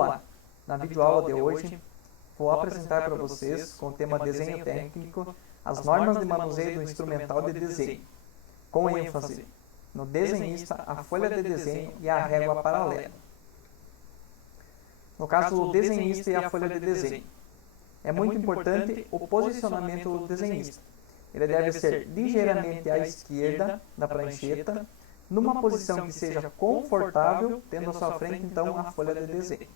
Olá! Na videoaula de hoje, vou apresentar para vocês, com o tema Desenho Técnico, as normas de manuseio do instrumental de desenho, com ênfase no desenhista, a folha de desenho e a régua paralela. No caso, o desenhista e a folha de desenho. É muito importante o posicionamento do desenhista. Ele deve ser ligeiramente à esquerda da prancheta, numa posição que seja confortável, tendo à sua frente, então, a folha de desenho.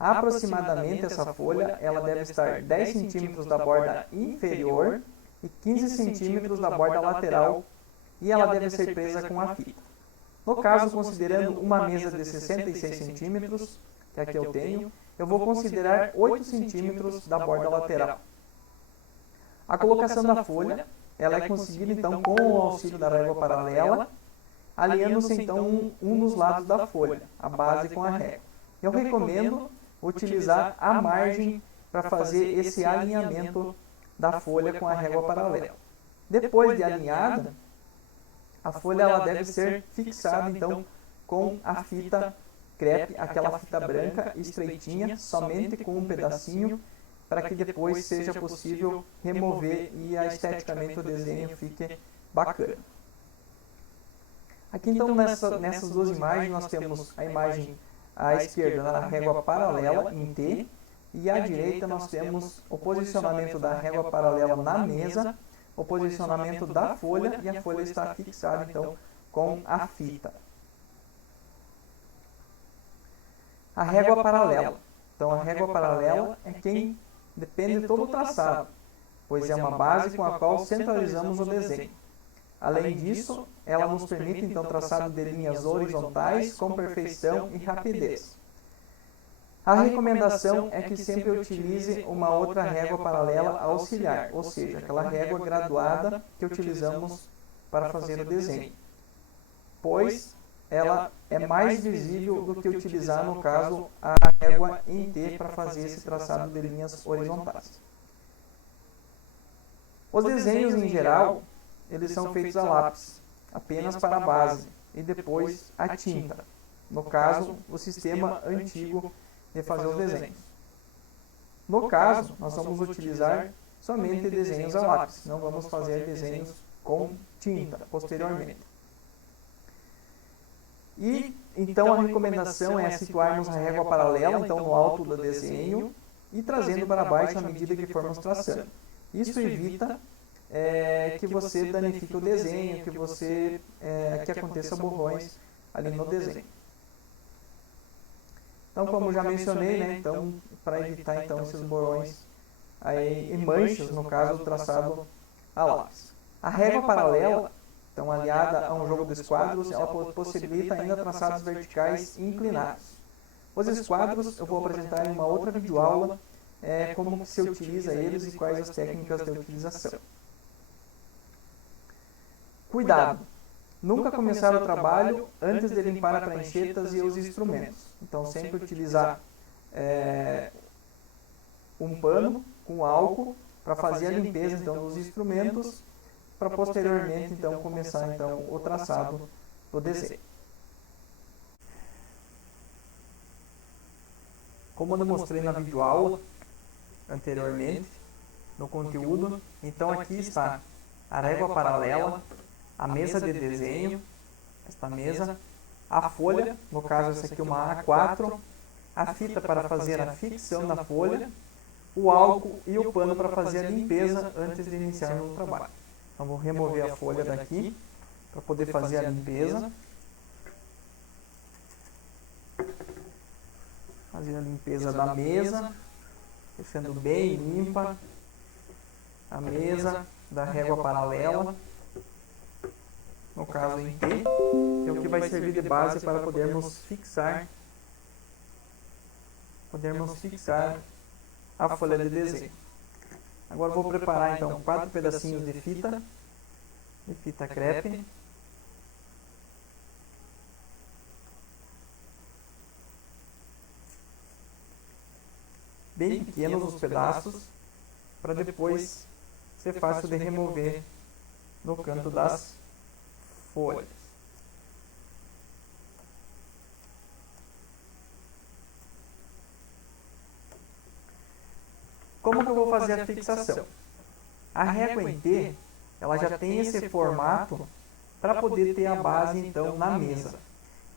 Aproximadamente, essa folha ela deve estar 10 centímetros da borda inferior e 15 centímetros da borda lateral, e ela deve ser presa com a fita. No caso, considerando uma mesa de 66 centímetros, que aqui eu tenho, eu vou considerar 8 centímetros da borda lateral. A colocação da folha ela é conseguida, então, com o auxílio da régua paralela, alinhando-se, então, um dos lados da folha, a base com a régua. Eu recomendo utilizar a margem para fazer esse alinhamento da folha com a régua paralela. Depois de alinhada, a folha ela deve ser fixada, então, com a fita crepe, aquela fita branca estreitinha, somente com um pedacinho, para que depois seja possível remover e esteticamente o desenho fique bacana. Aqui então nessas duas imagens nós temos a imagem à esquerda na régua paralela em T, e à direita nós temos o posicionamento da régua paralela na mesa, o posicionamento da folha, e a folha está fixada então com a fita. A régua paralela. Então a régua paralela é quem depende de todo o traçado, pois é uma base com a qual centralizamos o desenho. Além disso, ela nos permite então traçado de linhas horizontais com perfeição e rapidez. A recomendação é que sempre utilize uma outra régua paralela auxiliar, ou seja, aquela régua graduada que utilizamos para fazer o desenho, pois ela é mais visível do que utilizar, no caso, a régua em T para fazer esse traçado de linhas horizontais. Os desenhos, em geral, eles são feitos a lápis, apenas para a base, e depois a tinta. No caso, o sistema antigo de fazer os desenhos. No caso, nós vamos utilizar somente desenhos a lápis, não vamos fazer desenhos com tinta posteriormente. E então a recomendação é situarmos a régua paralela então no alto do desenho e trazendo para baixo à medida que formos traçando. Isso evita que você danifique o desenho, que aconteça borrões ali no desenho. Então, como já mencionei, né, então, para evitar então esses borrões aí, e manchas, no caso, traçado a lápis. A régua paralela, então, aliada a um jogo de esquadros, ela possibilita ainda traçados verticais e inclinados. Os esquadros eu vou apresentar em uma outra videoaula como se utiliza eles e quais as técnicas de utilização. Cuidado! Nunca começar o trabalho antes de limpar as pranchetas e os instrumentos. Então, sempre utilizar um pano com álcool para fazer a limpeza então, dos instrumentos, para posteriormente então, começar então, o traçado do desenho. Como eu demonstrei na videoaula anteriormente, no conteúdo, então aqui está a régua paralela, a mesa de desenho, esta mesa, a folha, no caso essa aqui uma A4, a fita para fazer a fixação da folha, o álcool e o pano para fazer a limpeza antes de iniciarmos o trabalho. Então vou remover a folha daqui para poder fazer a limpeza. Fazer a limpeza da mesa, deixando bem limpa a mesa da régua paralela, no caso em T, que é o que vai servir de base para podermos fixar a folha de desenho. Agora vou preparar então 4 pedacinhos de fita crepe. Bem pequenos os pedaços, para depois ser fácil de remover no canto das folhas. como que eu vou fazer a fixação? A régua em T, ela já tem esse formato para poder ter a base, então, na mesa.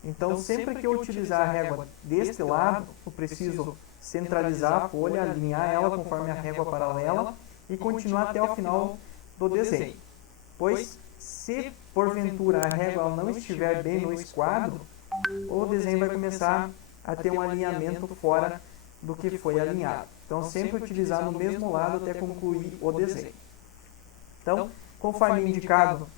Então, sempre que eu utilizar a régua deste lado, eu preciso centralizar a folha, alinhar ela conforme a régua paralela e continuar até o final do desenho. Pois, se porventura a régua não estiver bem no esquadro, o desenho vai começar a ter um alinhamento fora do que foi alinhado. Então, sempre utilizar no mesmo lado até concluir o desenho. Então, conforme indicado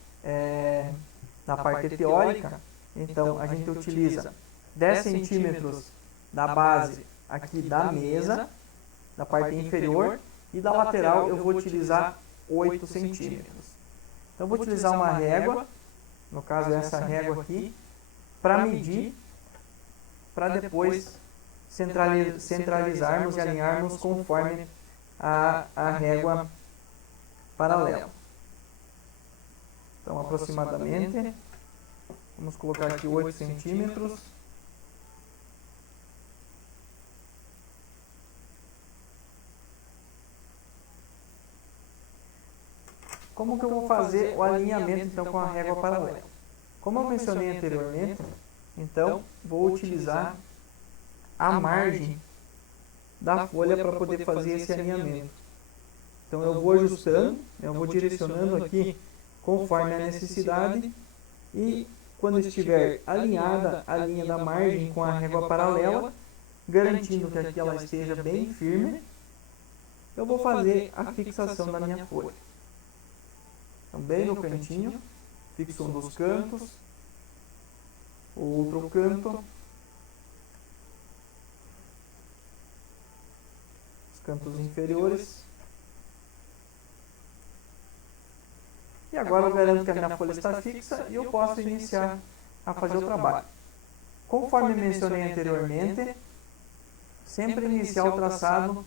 na parte teórica, então a gente utiliza 10 centímetros da base aqui da mesa, da parte inferior, e da lateral eu vou utilizar 8 centímetros. Então, eu vou utilizar uma régua, no caso essa régua aqui, para medir, para depois centralizarmos e alinharmos conforme a régua paralela. Então, aproximadamente, vamos colocar aqui 8 centímetros. Como que eu vou fazer o alinhamento, então, com a régua paralela? Como eu mencionei anteriormente, então, vou utilizar a margem da folha para poder fazer esse alinhamento. Então, eu vou ajustando, eu vou direcionando aqui conforme a necessidade e quando estiver alinhada a linha da margem com a régua paralela, garantindo que aqui ela esteja bem firme, eu vou fazer a fixação da minha folha. Então, bem no cantinho, fixo um dos cantos, o outro canto, os cantos inferiores. E agora eu garanto que a minha folha está fixa e eu posso iniciar a fazer o trabalho. Conforme mencionei anteriormente, sempre iniciar o traçado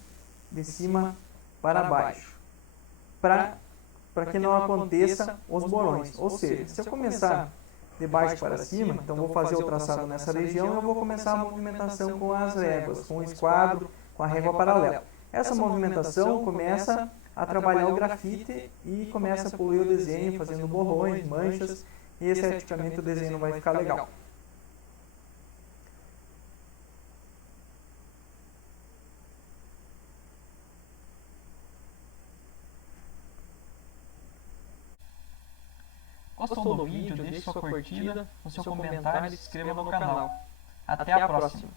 de cima para baixo, para que não aconteça os borrões. Ou seja, se eu começar de baixo para cima, então vou fazer o traçado nessa região, eu vou começar a movimentação com as réguas, com o esquadro, com a régua paralela. Essa movimentação começa a trabalhar o grafite e começa a poluir o desenho, fazendo borrões, manchas, e esteticamente o desenho não vai ficar legal. Gostou do vídeo? Deixe sua curtida, o seu comentário e se inscreva no canal. Até a próxima!